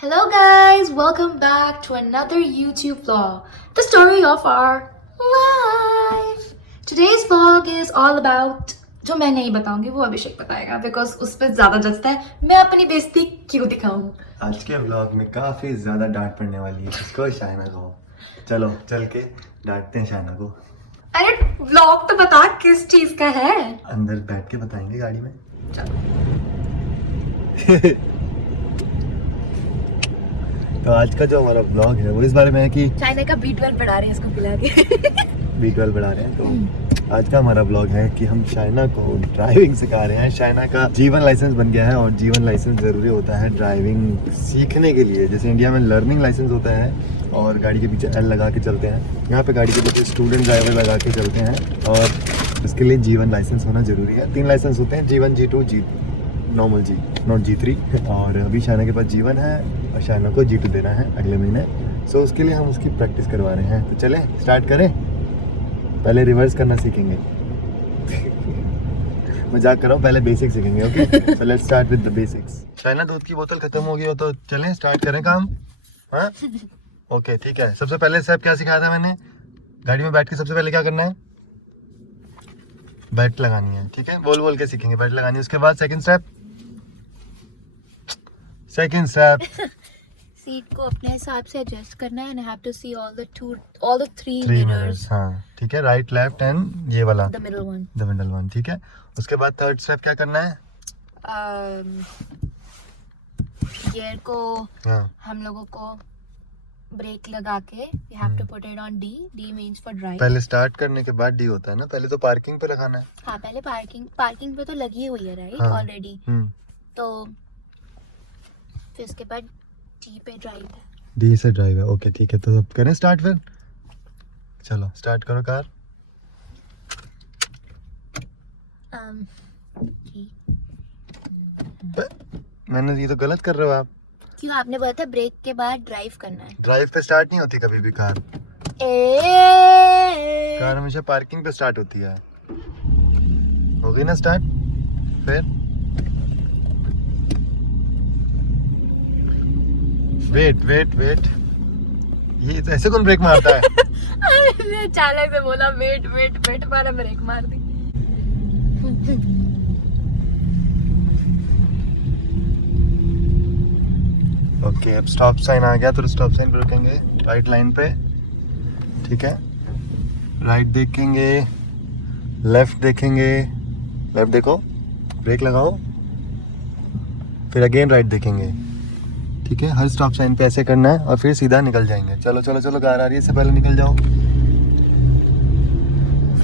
Hello guys, welcome back to another YouTube vlog, the story of our life. Today's vlog is all about जो मैं नहीं बताऊंगी वो अभिषेक बताएगा बिकॉज उस पर ज्यादा जचता है. मैं अपनी बेइज्जती क्यों दिखाऊं. आज के व्लॉग में काफी ज्यादा डांट पड़ने वाली है इसको शाइना को. चलो चल के डांटते हैं शाइना को. अरे व्लॉग तो बता किस चीज का है. अंदर बैठ के बताएंगे गाड़ी में. चलो. तो आज का जो हमारा व्लॉग है वो इस बारे में है कि चाइना का B12 बढ़ा रहे हैं इसको पिला के. B12 बढ़ा रहे हैं. तो आज का हमारा व्लॉग है कि हम शाइना को ड्राइविंग सिखा रहे हैं. शाइना का जीवन लाइसेंस बन गया है और जीवन लाइसेंस जरूरी होता है ड्राइविंग सीखने के लिए. जैसे इंडिया में लर्निंग लाइसेंस होता है और गाड़ी के पीछे L लगा के चलते हैं, यहाँ पे गाड़ी के पीछे स्टूडेंट ड्राइवर लगा के चलते हैं और उसके लिए जीवन लाइसेंस होना जरूरी है. 3 लाइसेंस होते हैं, G1 G2 G normal G not G3. और अभी शाइना के पास G1 है और शाइना को G2 देना है अगले महीने. सो उसके लिए हम उसकी प्रैक्टिस करवा रहे हैं. तो चलें स्टार्ट करें. पहले रिवर्स करना सीखेंगे. मजाक कर रहा हूँ, पहले बेसिक सीखेंगे. Okay so let's start with the basics. Shaina दूध की बोतल खत्म हो गई हो तो चलें स्टार्ट करें काम. हाँ ओके ठीक है. सबसे पहले स्टेप क्या सिखाया था मैंने. गाड़ी में बैठ के सबसे पहले क्या करना है, बेल्ट लगानी है. ठीक है, बोल बोल के सीखेंगे बेल्ट लगानी है. उसके बाद सेकंड स्टेप सीट को अपने हिसाब से एडजस्ट करना है and I have to see all the three mirrors. हाँ ठीक है, राइट लेफ्ट एंड ये वाला The middle one. The middle one. ठीक है, उसके बाद थर्ड स्टेप क्या करना है. गियर को हाँ हम लोगों को ब्रेक लगा के we have to put it on D. D means for drive. पहले स्टार्ट करने के बाद डी होता है ना. पहले तो पार्किंग पे लगाना है. हाँ पहले पार्किंग पे तो लगी हुई है राइट हाँ. ऑलरेडी. तो फिर उसके बाद डी पे ड्राइव है. डी से ड्राइव है. ओके ठीक है, तो अब करें स्टार्ट फिर. चलो स्टार्ट करो कार. जी. मैंने ये तो गलत कर रहे हो आप. क्यों आपने बोला था ब्रेक के बाद ड्राइव करना है. ड्राइव पे स्टार्ट नहीं होती कभी भी कार. कार हमेशा पार्किंग पे स्टार्ट होती है. हो गई ना स्टार्ट. फिर वेट ये ऐसे कौन ब्रेक मारता है. मैंने अचानक से बोला वेट मारा ब्रेक मार दी. ओके अब स्टॉप साइन आ गया तो स्टॉप साइन पे रुकेंगे राइट लाइन पे. ठीक है, राइट देखेंगे, लेफ्ट देखेंगे. लेफ्ट देखो, ब्रेक लगाओ, फिर अगेन राइट देखेंगे. ठीक है, हर स्टॉप साइन पे ऐसे करना है और फिर सीधा निकल जाएंगे. चलो चलो चलो, कार आ रही है, इससे पहले निकल जाओ.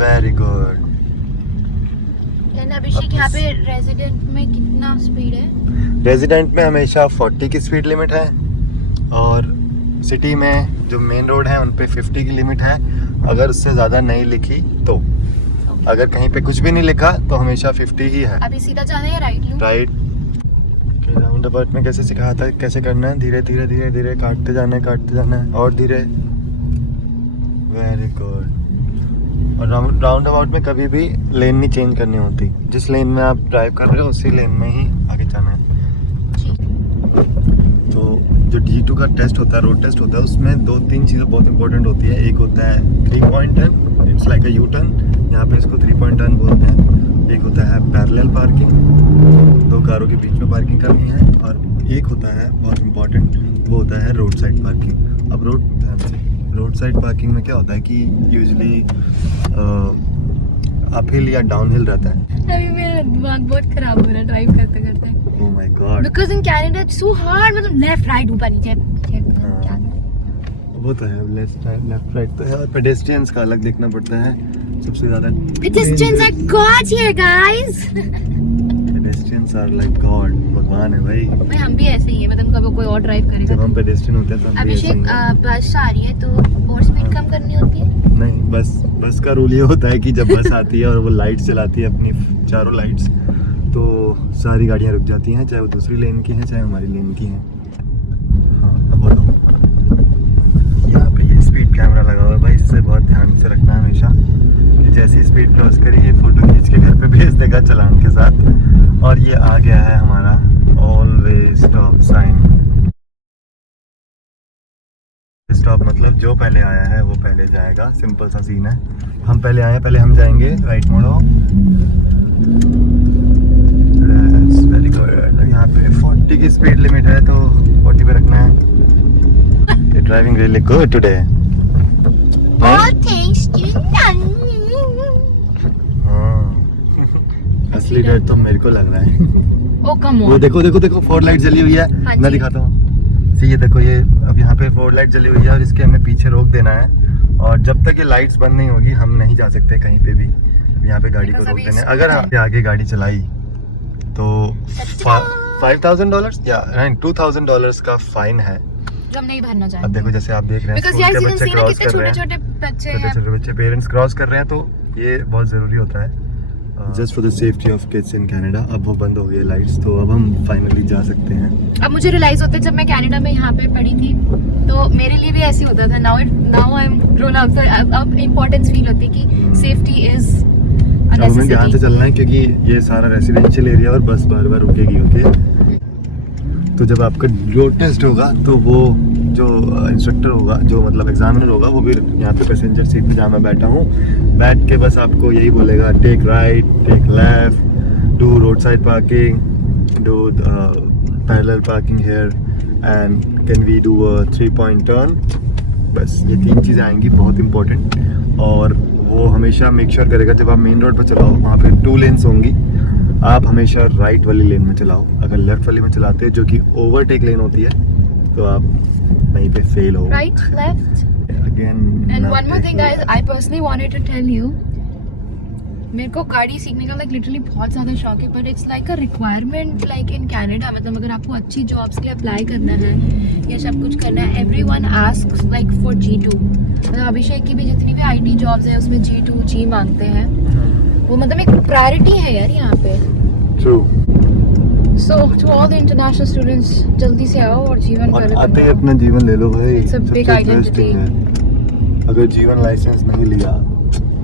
Very good. अभिषेक यहाँ पे रेजिडेंट में कितना स्पीड है. रेजिडेंट में हमेशा 40 की स्पीड लिमिट है और सिटी में जो मेन रोड है उन पे 50 की लिमिट है. अगर उससे ज़्यादा नहीं लिखी तो. अगर कहीं पे कुछ भी नहीं लिखा तो हमेशा 50 ही है. अभी सीधा जाना है राइट लूँ. राइट. राउंड अबाउट में कैसे सिखाया था, कैसे करना है. धीरे धीरे धीरे धीरे काटते जाना है और धीरे. Very good. और राउंड अबाउट में कभी भी लेन नहीं चेंज करनी होती. जिस लेन में आप ड्राइव कर रहे हो उसी लेन में ही आगे जाना है. तो जो G2 का टेस्ट होता है, रोड टेस्ट होता है, उसमें 2-3 चीज़ें बहुत इंपॉर्टेंट होती है. एक होता है 3 point turn, it's like a U turn. यहाँ पे इसको 3 पॉइंट टर्न बोलते हैं. एक होता है पैरेलल पार्किंग, 2 कारों के बीच में पार्किंग करनी है. और एक होता है बहुत इंपॉर्टेंट, वो होता है रोड साइड पार्किंग. अब रोड साइड पार्किंग में क्या होता है कि यूजुअली अपहिल या डाउनहिल रहता है. अभी मेरा दिमाग बहुत खराब हो रहा है ड्राइव करते करते. Oh my God. Because in Canada it's so hard. मतलब लेफ्ट राइट ऊपर नीचे क्या. वो तो है, लेफ्ट राइट तो है. और पेडेस्ट्रियंस का अलग देखना पड़ता है सबसे ज़्यादा. Pedestrians are gods here guys. Pedestrians are like god. भगवान है भाई. भाई हम भी ऐसे ही है. मतलब कभी कोई और ड्राइव करेगा. जब हम पेडेस्ट्रियन होते हैं तो हम भी ऐसे ही अभिषेक हैं. बस आ रही है तो और स्पीड कम करनी होती है. नहीं, बस का रूल ये होता है कि जब बस आती है और वो लाइट चलाती है अपनी चारों लाइट्स, तो सारी गाड़ियाँ रुक जाती हैं, चाहे वो दूसरी लेन की हैं चाहे हमारी लेन की हैं. हाँ अब बोलो. यहाँ पे ये स्पीड कैमरा लगा हुआ है भाई, इससे बहुत ध्यान से रखना है हमेशा कि जैसी स्पीड क्रॉस करी ये फ़ोटो खींच के घर पे भेज देगा चालान के साथ. और ये आ गया है हमारा ऑलवेज स्टॉप साइन. स्टॉप मतलब जो पहले आया है वो पहले जाएगा, सिंपल सा सीन है। हम पहले आए, पहले हम जाएंगे, राइट मोड़ो। Very good. यहाँ पे 40 की स्पीड लिमिट है तो 40 पे रखना है। Driving really good today. All thanks to Nani. असली डर तो मेरे को लग रहा है। Oh come on. वो देखो देखो देखो 4 लाइट जली हुई है। हाँ मैं जी। दिखाता हूँ। ये देखो, ये अब यहाँ पे 4 लाइट जली हुई है और इसके हमें पीछे रोक देना है, और जब तक ये लाइट्स बंद नहीं होगी हम नहीं जा सकते कहीं पे भी। यहाँ पे गाड़ी को Because रोक अभी देना है। स्कूल अगर है। आपके आगे गाड़ी चलाई तो $5,000 या $2,000 का फाइन है। जो हम नहीं भरना अब चाहते। देखो जैसे आप देख रहे हैं Because स्कूल यार के सीजन बच्चे सी ना क्रॉस कितने कर रहे छोटे हैं, छोटे बच्चे छोटे हैं। छोटे बच्चे पेरेंट्स क्रॉस कर रहे हैं, तो ये बहुत ज़रूरी होता है just for the safety of kids in Canada. अब वो बंद हो गई है लाइट्स, तो अब हम फाइनली जा सकते हैं। अब मुझे रियलाइज होता है जब मैं कनाडा में यहाँ पे पढ़ी थी तो मेरे लिए भी ऐसे होता था। Now I am grown up, तो अब इम्पोर्टेंस फील होती है कि सेफ्टी इज अब हमें ध्यान से चलना है क्योंकि ये सारा रेसिडेंशियल एरिया और बस बार बार रुकेगी। ओके, तो जब आपका रोड टेस्ट होगा तो वो जो इंस्ट्रक्टर होगा, जो मतलब एग्जामिनर होगा, वो भी यहाँ पे पैसेंजर सीट पे जहाँ मैं बैठा हूँ, बैठ के बस आपको यही बोलेगा take right, take left, do road side parking, do parallel parking here, and can we do a 3-point turn. बस ये 3 चीज़ें आएंगी बहुत इंपॉर्टेंट, और वो हमेशा मेक श्योर करेगा जब आप मेन रोड पर चलाओ वहाँ पे 2 लेन्स होंगी, आप हमेशा राइट वाली लेन में चलाओ। अगर लेफ्ट वाली में चलाते हो जो कि ओवरटेक लेन होती है तो आप वहीं पे फेल हो। Right left again. And one more thing guys, I personally wanted to tell you, मेरे को गाड़ी सीखने का लाइक लिटरली बहुत ज़्यादा शौक है, but it's like a requirement like in Canada. मतलब अगर आपको अच्छी जॉब्स के लिए अप्लाई करना है या सब कुछ करना है, everyone asks like for G2। मतलब अभिषेक की भी जितनी भी IT जॉब्स है उसमें G2 G मांगते हैं। वो मतलब एक प्रायोरिटी है यार यहाँ पे। True. So to all the international students, जल्दी से आओ और जीवन और पहले आते ही अपना जीवन ले लो भाई। It's a big सबसे identity. interesting है, अगर जीवन लाइसेंस नहीं लिया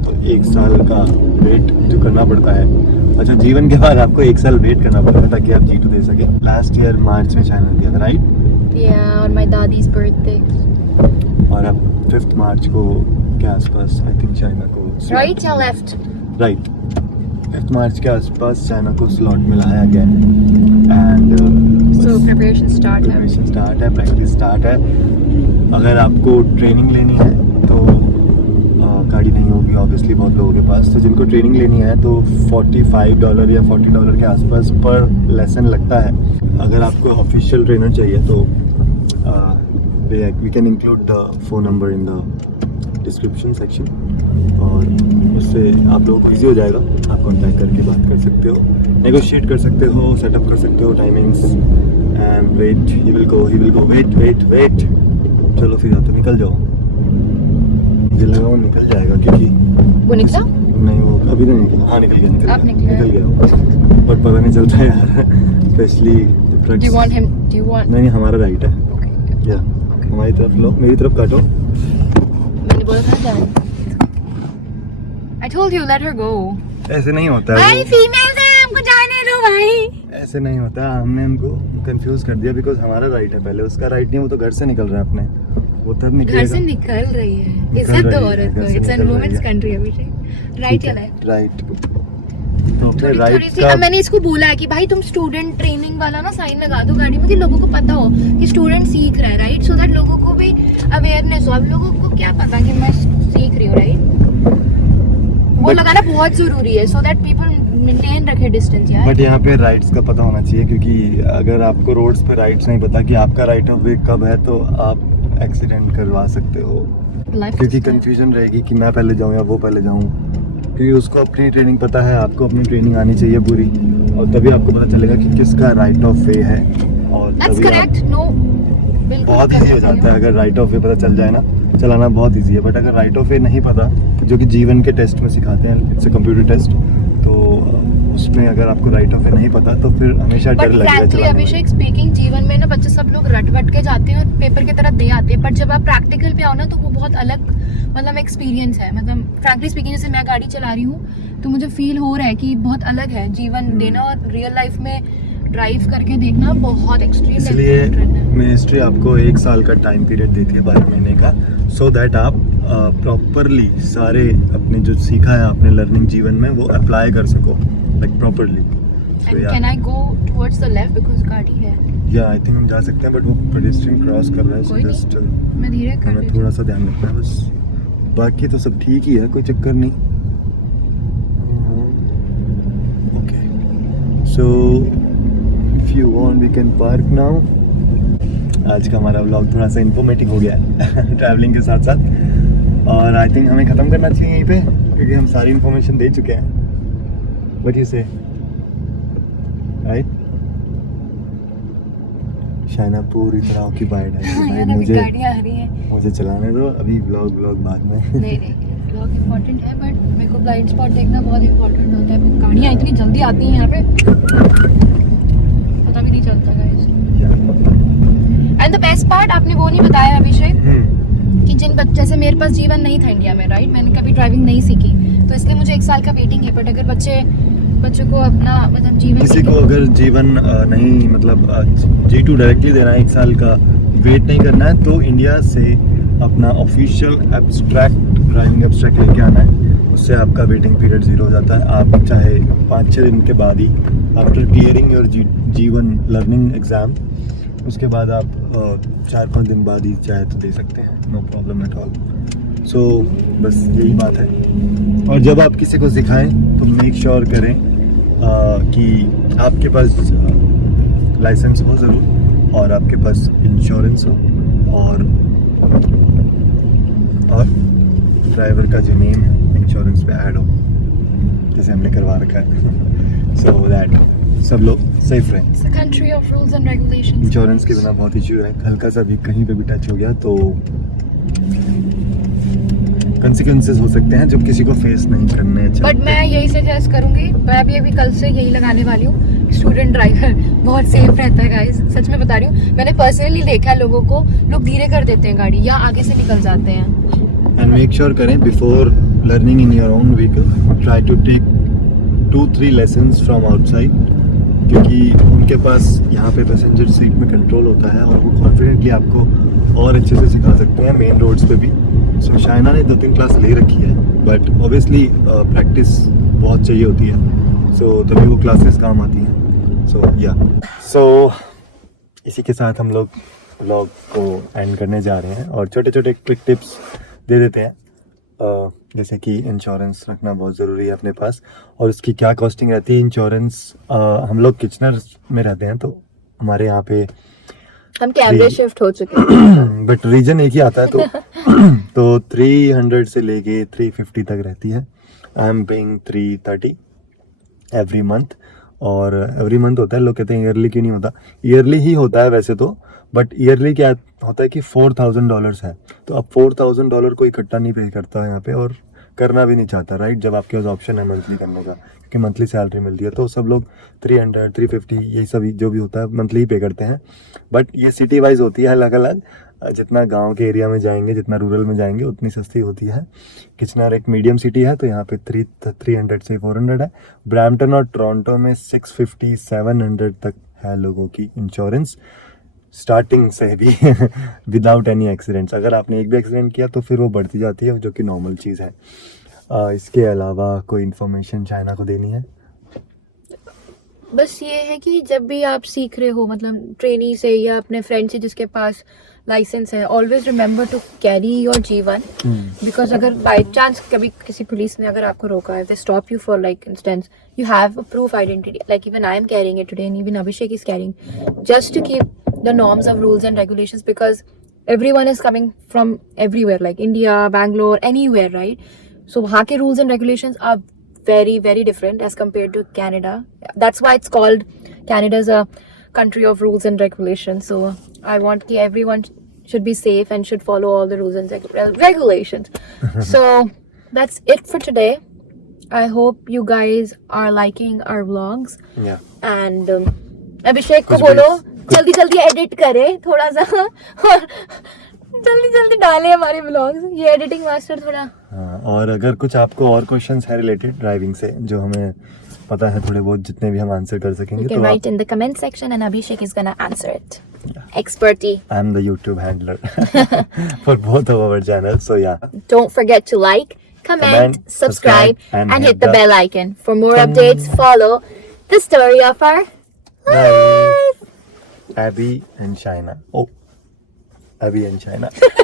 तो 1 साल का वेट जो करना पड़ता है। अच्छा, जीवन के बाद आपको 1 साल वेट करना पड़ता है ताकि आप G2 दे सके। लास्ट ईयर मार्च में चाइना दिया था, राइट? या ऑन माय दादीज बर्थडे। और अब 5 मार्च को के आसपास आई थिंक चाइना को राइट या लेफ्ट? राइट 5 मार्च के आसपास चाइना को स्लॉट मिला है again, and so preparation start है। प्रिपरेशन स्टार्ट है, प्रैक्टिस स्टार्ट है। अगर आपको ट्रेनिंग लेनी है तो गाड़ी नहीं होगी ऑब्वियसली बहुत लोगों के पास, तो जिनको ट्रेनिंग लेनी है तो $45 या $40 के आसपास पर लेसन लगता है। अगर आपको ऑफिशियल ट्रेनर चाहिए तो we can include the phone number in the description section, और उससे आप लोगों को ईजी हो जाएगा। आप कॉन्टैक्ट करके बात कर सकते हो, नेगोशिएट कर सकते हो, सेटअप कर सकते हो timings, and wait he will go wait. चलो फिर तो निकल जाओ। मुझे लगा वो निकल जाएगा क्योंकि वो निकला? नहीं, वो अभी नहीं निकला। हाँ निकल गया, अब निकला। निकल गया, बट पता नहीं चलता है यार, specially Do you want him? Do you want? नहीं, हमारा राइट है। Okay. या हमारी तरफ लो, मेरी तरफ काटो। मैंने बोला था जाओ। I told you let her go. ऐसे नहीं होता है भाई वो। फीमेल है, हमको जाने दो भाई। ऐसे नहीं होता, हमने हमको कंफ्यूज कर दिया बिकॉज हमारा राइट है पहले, उसका राइट नहीं, वो तो घर से निकल रहा है अपने, वो तब निकलेगा। घर से निकल रही है, निकल इज्जत दो रही है, औरत घर को। से इट्स एन निकल रही वुमेन्स है। कंट्री अभिषेक। राइट या लेफ्ट? राइट। तो अपने थोड़ी राइट सी का अब मैंने इसको बोला है कि भाई तुम स्टूडेंट ट्रेनिंग वाला ना साइन लगा दो गाड़ी में कि लोगों को पता हो कि स्टूडेंट सीख रहा है, राइट? सो दैट लोगों को भी अवेयरनेस हो। अब लोगों को क्या पता कि मैं सीख रही हूँ, राइट? वो लगाना बहुत जरूरी है सो दैट पीपल मेंटेन रखे डिस्टेंस यार। बट यहाँ पे राइट्स का पता होना चाहिए, क्योंकि अगर आपको रोड्स पे राइट्स नहीं पता कि आपका राइट ऑफ वे कब है तो आप एक्सीडेंट करवा सकते हो, क्योंकि कंफ्यूजन रहेगी कि मैं पहले जाऊँ या वो पहले जाऊँ, क्योंकि उसको अपनी ट्रेनिंग पता है, आपको अपनी ट्रेनिंग आनी चाहिए पूरी, और तभी आपको पता चलेगा कि किसका राइट ऑफ वे है। और That's तभी correct. No, बिल्कुल बहुत ईजी हो जाता है अगर राइट ऑफ वे पता चल जाए ना, चलाना बहुत ईजी है। बट अगर राइट ऑफ वे नहीं पता, जो कि जीवन के टेस्ट में सिखाते हैं, इट्स अ कंप्यूटर टेस्ट, तो उसमें अगर आपको राइट ऑफ वे नहीं पता तो फिर हमेशा डर बट लगेगा फ्रैंकली चलाने में। अभिषेक स्पीकिंग, जीवन में ना बच्चे सब लोग रट वट के जाते हैं और पेपर की तरह दे आते हैं, बट जब आप प्रैक्टिकल पे आओ ना तो वो बहुत अलग मतलब एक्सपीरियंस है। मतलब फ्रैंकली स्पीकिंग, जैसे मैं गाड़ी चला रही हूँ तो मुझे फील हो रहा है कि बहुत अलग है जीवन देना और रियल लाइफ में ड्राइव करके देखना, बहुत एक्सट्रीम इसलिए मिनिस्ट्री आपको 1 साल का टाइम पीरियड देती है, 12 महीने का, सो दैट आप प्रॉपरली सारे अपने जो सीखा है आपने लर्निंग जीवन में वो अप्लाई कर सको, like properly. Can I go towards the left because गाड़ी है? या आई थिंक हम जा सकते हैं, बट वो पेडेस्ट्रियन क्रॉस कर रहा है, कोई सो नहीं, जस्ट मैं धीरे कर हमें रही हूँ। थोड़ा सा ध्यान रखना है बस, बाकी तो सब ठीक ही है, कोई चक्कर नहीं। Okay, so if you want we can park now. आज का हमारा व्लॉग थोड़ा सा इन्फॉर्मेटिव हो गया है ट्रैवलिंग के साथ साथ, और आई थिंक हमें ख़त्म करना चाहिए यहीं पे, क्योंकि हम सारी इन्फॉर्मेशन दे चुके हैं। व्हाट यू से, राइट? शाइना पूरी तरह ऑक्यूपाइड है कि भाई मुझे चलाने दो, अभी व्लॉग बाद में। नहीं व्लॉग इम्पोर्टेंट है, बट मेरे को ब्लाइंड स्पॉट देखना बहुत इम्पोर्टेंट होता है। गाड़ियाँ इतनी जल्दी आती हैं यहाँ पे, पता भी नहीं चलता guys. And the best part आपने वो नहीं बताया अभिषेक, कि जिन बच्चे से मेरे पास जीवन नहीं था इंडिया में, राइट, मैंने कभी ड्राइविंग नहीं सीखी, तो इसलिए मुझे 1 साल का वेटिंग है। बट अगर बच्चों को अपना मतलब जीवन, किसी को अगर जीवन नहीं मतलब G2 डायरेक्टली देना है, 1 साल का वेट नहीं करना है, तो इंडिया से अपना ऑफिशियल एब्स्ट्रैक्ट ड्राइविंग एब्स्ट्रैक्ट लेके आना है, उससे आपका वेटिंग पीरियड 0 हो जाता है। आप चाहे 5-6 दिन के बाद ही, आफ्टर क्लियरिंग योर जीवन लर्निंग एग्ज़ाम, उसके बाद आप 4-5 दिन बाद ही चाहे तो दे सकते हैं, नो प्रॉब्लम एट ऑल। सो बस यही बात है। और जब आप किसी को सिखाएं तो मेक श्योर करें कि आपके पास लाइसेंस हो ज़रूर, और आपके पास इंश्योरेंस हो, और ड्राइवर का जो नेम है इंश्योरेंस पे ऐड हो, जैसे हमने करवा रखा है, सो दैट सब लोग सेफ रहें। It's a country of rules and regulations. Insurance के बिना बहुत इशू है, हल्का सा भी कहीं पे भी टच हो गया तो कंसिक्वेंसेस हो सकते हैं जो किसी को फेस नहीं करने चाहिए। बट मैं यही सजेस्ट करूंगी, मैं भी अभी कल से यही लगाने वाली हूँ, स्टूडेंट ड्राइवर बहुत सेफ रहता है गाइस, सच में बता रही हूँ। मैंने पर्सनली देखा है लोगों को, लोग धीरे कर देते हैं गाड़ी या आगे से निकल जाते हैं। एंड मेक श्योर करें before learning in your own vehicle, try to take 2-3 lessons from outside, क्योंकि उनके पास यहाँ पे पैसेंजर सीट में कंट्रोल होता है और वो कॉन्फिडेंटली आपको और अच्छे से सिखा सकते हैं मेन रोड्स पे भी। सो शाइना ने 2-3 क्लास ले रखी है, बट ऑब्वियसली प्रैक्टिस बहुत चाहिए होती है, सो तभी वो क्लासेस काम आती हैं। सो इसी के साथ हम लोग व्लॉग को एंड करने जा रहे हैं, और छोटे छोटे क्विक टिप्स दे देते हैं, जैसे कि इंश्योरेंस रखना बहुत ज़रूरी है अपने पास, और उसकी क्या कॉस्टिंग रहती है। इंश्योरेंस हम लोग किचनर में रहते हैं, तो हमारे यहाँ पे हम कैमरे शिफ्ट हो चुके हैं, बट रीजन एक ही आता है, तो 300 से लेके 350 तक रहती है। I am paying 330 every month, और एवरी मंथ होता है, लोग कहते हैं ईयरली क्यों नहीं होता, ईयरली ही होता है वैसे तो, बट ईयरली क्या होता है कि $4,000 है, तो अब $4,000 कोई इकट्ठा नहीं पे करता है यहाँ पे, और करना भी नहीं चाहता, राइट, जब आपके पास ऑप्शन है मंथली करने का, क्योंकि मंथली सैलरी मिलती है, तो सब लोग 300, 350 यही सभी जो भी होता है मंथली ही पे करते हैं। बट ये सिटी वाइज होती है अलग अलग, जितना गांव के एरिया में जाएंगे, जितना रूरल में जाएंगे, उतनी सस्ती होती है। किचनर एक मीडियम सिटी है, तो यहाँ पे 300 से 400 है। ब्रैम्पटन और टोरंटो में 650, 700 तक है लोगों की इंश्योरेंस स्टार्टिंग से भी विदाउट एनी एक्सीडेंट्स। अगर आपने एक भी एक्सीडेंट किया तो फिर वो बढ़ती जाती है, जो कि नॉर्मल चीज़ है। इसके अलावा कोई इन्फॉर्मेशन चाइना को देनी है? बस ये है कि जब भी आप सीख रहे हो, मतलब ट्रेनी से या अपने फ्रेंड से जिसके पास लाइसेंस है, always remember to carry your G1, because अगर बाय चांस कभी किसी पुलिस ने अगर आपको रोका है, they stop you for like instance, you have a proof identity, like even I am carrying it today and even Abhishek is carrying, just to keep the norms of rules and regulations, because everyone is coming from everywhere, like India, Bangalore, anywhere, right? So वहाँ के rules and regulations are very, very different as compared to Canada. That's why it's called Canada is a country of rules and regulations. So I want that everyone should be safe and should follow all the rules and regulations. So that's it for today. I hope you guys are liking our vlogs. Yeah. And अभिषेक को बोलो जल्दी जल्दी edit करे थोड़ा सा, और जल्दी जल्दी डाले हमारे व्लॉग्स, ये एडिटिंग मास्टर थोड़ा। हाँ, और अगर कुछ आपको और क्वेश्चंस है रिलेटेड ड्राइविंग से जो हमें पता है थोड़े बहुत जितने भी हम आंसर कर You सकेंगे can तो write in the comment section and Abhishek is gonna answer it. Expertise. I am the YouTube handler for both of our channels. So yeah, Don't forget to like, comment, subscribe, and and hit hit the the bell icon. For more ding. updates, follow the story of our life. Abby and Shaina. Oh, Abby and Shaina.